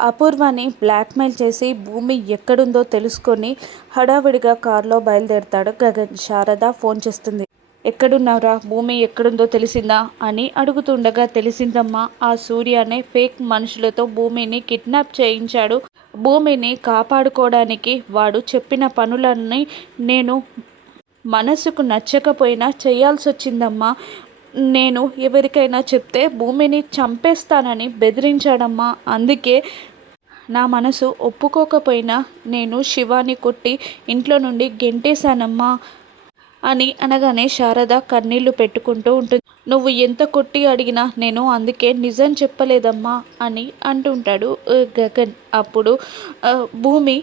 అపూర్వని blackmail చేసి భూమి ఎక్కడుందో తెలుసుకొని హడావిడిగా కారులో బయలుదేరతాడు గగన్. శారద ఫోన్ చేస్తుంది. ఎక్కడున్నావురా, భూమి ఎక్కడుందో తెలిసిందా అని అడుగుతుండగా, తెలిసిందమ్మా, ఆ సూర్య అనే ఫేక్ మనుషులతో భూమిని కిడ్నాప్ చేయించాడు. భూమిని కాపాడుకోవడానికి వాడు చెప్పిన పనులన్నీ నేను మనసుకు నచ్చకపోయినా చేయాల్సి వచ్చిందమ్మా. నేను ఎవరికైనా చెప్తే భూమిని చంపేస్తానని బెదిరించాడమ్మా. అందుకే నా మనసు ఒప్పుకోకపోయినా నేను శివాని కొట్టి ఇంట్లో నుండి గెంటేశానమ్మా అని అనగానే శారద కన్నీళ్లు పెట్టుకుంటూ ఉంటుంది. నువ్వు ఎంత కొట్టి అడిగినా నేను అందుకే నిజం చెప్పలేదమ్మా అని అంటుంటాడు గగన్. అప్పుడు భూమి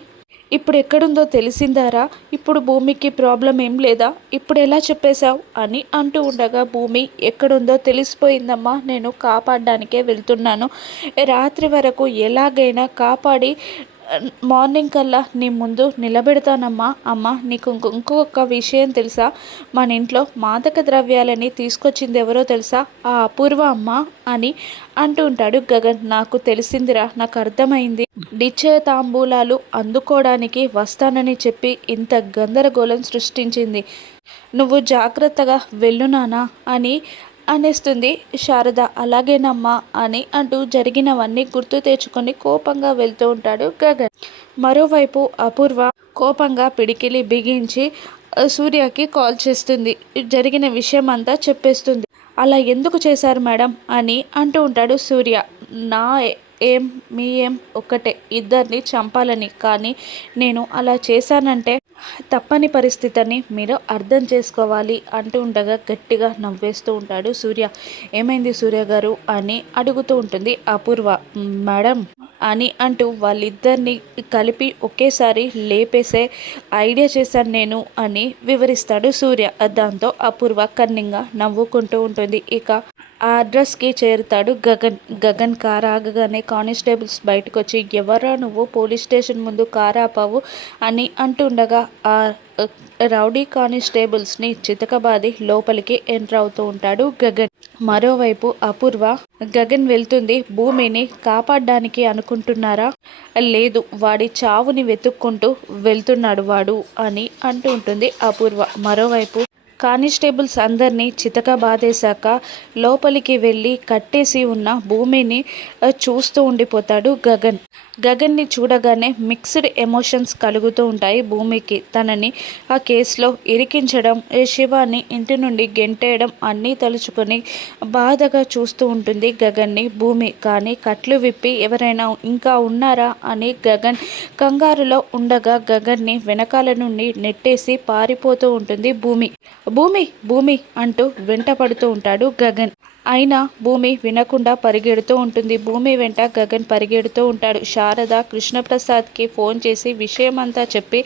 ఇప్పుడు ఎక్కడుందో తెలిసిందారా? ఇప్పుడు భూమికి ప్రాబ్లం ఏం లేదా? ఇప్పుడు ఎలా చెప్పేశావు అని అంటూ ఉండగా, భూమి ఎక్కడుందో తెలిసిపోయిందమ్మా, నేను కాపాడడానికే వెళ్తున్నాను. రాత్రి వరకు ఎలాగైనా కాపాడి మార్నింగ్ కల్లా నీ ముందు నిలబెడతానమ్మా. అమ్మ, నీకు ఇంకొక విషయం తెలుసా? మన ఇంట్లో మాదక ద్రవ్యాలని తీసుకొచ్చింది ఎవరో తెలుసా? ఆ అపూర్వ అమ్మ అని అంటూ ఉంటాడు గగన్. నాకు తెలిసిందిరా, నాకు అర్థమైంది. నిశ్చయ తాంబూలాలు అందుకోవడానికి వస్తానని చెప్పి ఇంత గందరగోళం సృష్టించింది. నువ్వు జాగ్రత్తగా వెళ్ళునానా అని అనేస్తుంది శారద. అలాగేనమ్మా అని అంటూ జరిగినవన్నీ గుర్తు తెచ్చుకొని కోపంగా వెళ్తూ ఉంటాడు గగన్. మరోవైపు అపూర్వ కోపంగా పిడికిలి బిగించి సూర్యకి కాల్ చేస్తుంది. జరిగిన విషయం అంతా చెప్పేస్తుంది. అలా ఎందుకు చేశారు మేడం అని అంటూ ఉంటాడు సూర్య. నా ఏం మీ ఏం ఒక్కటే, ఇద్దరిని చంపాలని. కానీ నేను అలా చేశానంటే తప్పని పరిస్థితిని మీరు అర్థం చేసుకోవాలి అంటూ ఉండగా గట్టిగా నవ్వేస్తూ ఉంటాడు సూర్య. ఏమైంది సూర్య గారు అని అడుగుతూ ఉంటుంది అపూర్వ. మేడం అని అంటూ వాళ్ళిద్దరిని కలిపి ఒకేసారి లేపేసే ఐడియా చేశాను నేను అని వివరిస్తాడు సూర్య. దాంతో అపూర్వ కన్నింగా నవ్వుకుంటూ ఉంటుంది. ఇక ఆ అడ్రస్కి చేరుతాడు గగన్. గగన్ కారు ఆగగానే కానిస్టేబుల్స్ బయటకు వచ్చి, ఎవరా నువ్వు పోలీస్ స్టేషన్ ముందు కారు ఆపావు అని అంటుండగా, ఆ రౌడీ కానిస్టేబుల్స్ని చితకబాది లోపలికి ఎంటర్ అవుతూ ఉంటాడు గగన్. మరోవైపు అపూర్వ, గగన్ వెళ్తుంది. భూమిని కాపాడడానికి అనుకుంటున్నారా? లేదు, వాడి చావుని వెతుక్కుంటూ వెళ్తున్నాడు వాడు అని అంటూ ఉంటుంది అపూర్వ. మరోవైపు కానిస్టేబుల్స్ అందరినీ చితక బాధేశాక లోపలికి వెళ్ళి కట్టేసి ఉన్న భూమిని చూస్తూ ఉండిపోతాడు గగన్. గగన్ని చూడగానే మిక్స్డ్ ఎమోషన్స్ కలుగుతూ ఉంటాయి భూమికి. తనని ఆ కేసులో ఇరికించడం, శివాని ఇంటి నుండి గెంటేయడం అన్నీ తలుచుకొని బాధగా చూస్తూ ఉంటుంది గగన్ని భూమి. కానీ కట్లు విప్పి ఎవరైనా ఇంకా ఉన్నారా అని గగన్ కంగారులో ఉండగా గగన్ని వెనకాల నుండి నెట్టేసి పారిపోతూ ఉంటుంది భూమి. భూమి భూమి అంటూ వెంట పడుతూ ఉంటాడు గగన్. అయినా భూమి వినకుండా పరిగెడుతూ ఉంటుంది. భూమి వెంట గగన్ పరిగెడుతూ ఉంటాడు. శారద కృష్ణప్రసాద్కి ఫోన్ చేసి విషయమంతా చెప్పి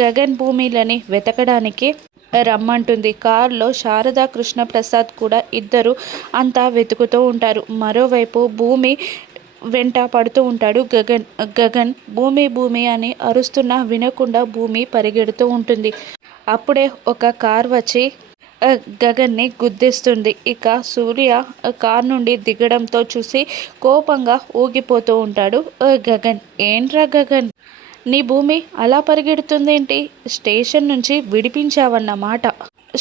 గగన్ భూమిలని వెతకడానికి రమ్మంటుంది. కారులో శారద కృష్ణప్రసాద్ కూడా ఇద్దరు అంతా వెతుకుతూ ఉంటారు. మరోవైపు భూమి వెంట పడుతూ ఉంటాడు గగన్. గగన్ భూమి భూమి అని అరుస్తున్నా వినకుండా భూమి పరిగెడుతూ ఉంటుంది. అప్పుడే ఒక కార్ వచ్చి గగన్ని గుద్దేస్తుంది. ఇక సూర్య కార్ నుండి దిగడంతో చూసి కోపంగా ఊగిపోతూ ఉంటాడు గగన్. ఏంట్రా గగన్, నీ భూమి అలా పరిగెడుతుందేంటి? స్టేషన్ నుంచి విడిపించావన్నమాట.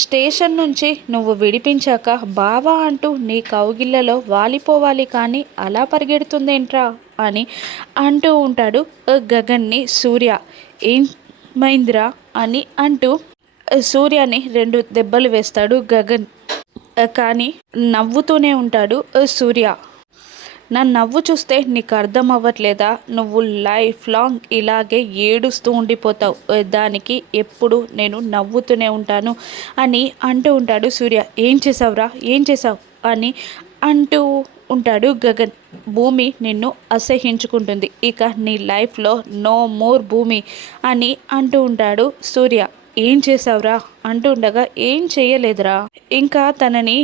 స్టేషన్ నుంచి నువ్వు విడిపించాక బావా అంటూ నీ కౌగిళ్ళలో వాలిపోవాలి, కానీ అలా పరిగెడుతుందేంట్రా అని అంటూ ఉంటాడు గగన్ని సూర్య. ఏమైందిరా అని అంటూ సూర్యని 2 దెబ్బలు వేస్తాడు గగన్. కానీ నవ్వుతూనే ఉంటాడు సూర్య. నా నవ్వు చూస్తే నీకు అర్థం అవ్వట్లేదా? నువ్వు లైఫ్ లాంగ్ ఇలాగే ఏడుస్తూ ఉండిపోతావు, దానికి ఎప్పుడు నేను నవ్వుతూనే ఉంటాను అని అంటూ ఉంటాడు సూర్య. ఏం చేసావురా, ఏం చేసావు అని అంటూ ఉంటాడు గగన్. భూమి నిన్ను అసహ్యించుకుంటుంది, ఇక నీ లైఫ్లో నో మోర్ భూమి అని అంటూ ఉంటాడు సూర్య. ఏం చేసావురా అంటూ ఉండగా, ఏం చేయలేదురా, ఇంకా తనని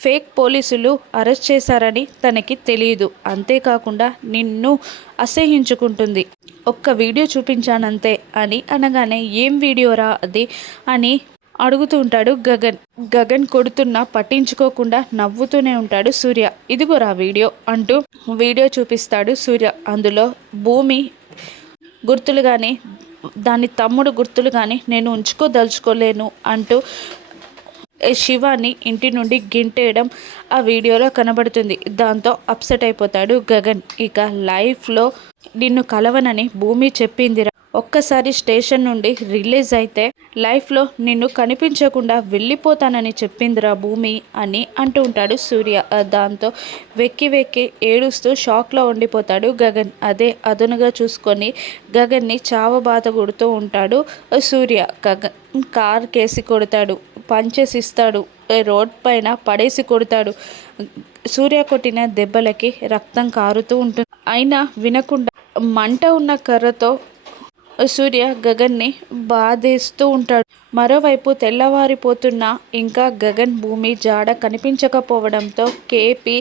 ఫేక్ పోలీసులు అరెస్ట్ చేశారని తనకి తెలియదు. అంతేకాకుండా నిన్ను అసహ్యించుకుంటుంది. ఒక్క వీడియో చూపించానంతే అని అనగానే, ఏం వీడియోరా అది అని అడుగుతూ ఉంటాడు గగన్. గగన్ కొడుతున్నా పట్టించుకోకుండా నవ్వుతూనే ఉంటాడు సూర్య. ఇదిగోరా వీడియో అంటూ వీడియో చూపిస్తాడు సూర్య. అందులో భూమి గుర్తులు కానీ దాని తమ్ముడు గుర్తులు కానీ నేను ఉంచుకోదలుచుకోలేను అంటూ శివాని ఇంటి నుండి గింటేయడం ఆ వీడియోలో కనబడుతుంది. దాంతో అప్సెట్ అయిపోతాడు గగన్. ఇక లైఫ్లో నిన్ను కలవనని భూమి చెప్పిందిరా, ఒక్కసారి స్టేషన్ నుండి రిలీజ్ అయితే లైఫ్లో నిన్ను కనిపించకుండా వెళ్ళిపోతానని చెప్పిందిరా భూమి అని అంటూ ఉంటాడు సూర్య. దాంతో వెక్కి వెక్కి ఏడుస్తూ షాక్లో ఉండిపోతాడు గగన్. అదే అదునుగా చూసుకొని గగన్ని చావబాత కొడుతూ ఉంటాడు సూర్య. గగన్ కార్ కేసి కొడతాడు, పంచెస్ ఇస్తాడు, రోడ్ పైన పడేసి కొడతాడు. సూర్య కొట్టిన దెబ్బలకి రక్తం కారుతూ ఉంటుంది. అయినా వినకుండా మంట ఉన్న కర్రతో సూర్య గగన్ని బాధేస్తూ ఉంటాడు. మరోవైపు తెల్లవారిపోతున్న ఇంకా గగన్ భూమి జాడ కనిపించకపోవడంతో కేపీ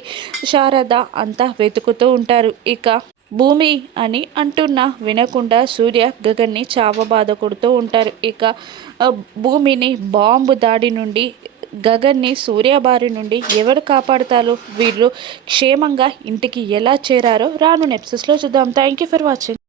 శారద అంతా వెతుకుతూ ఉంటారు. ఇక భూమి అని అంటున్నా వినకుండా సూర్య గగన్ని చావబాద కొడుతూ ఉంటారు. ఇక భూమిని బాంబు దాడి నుండి గగన్ని సూర్య బారి నుండి ఎవరు కాపాడుతారు, వీళ్ళు క్షేమంగా ఇంటికి ఎలా చేరారో రాను ఎపిసోడ్స్లో చూద్దాం. Thank you for watching.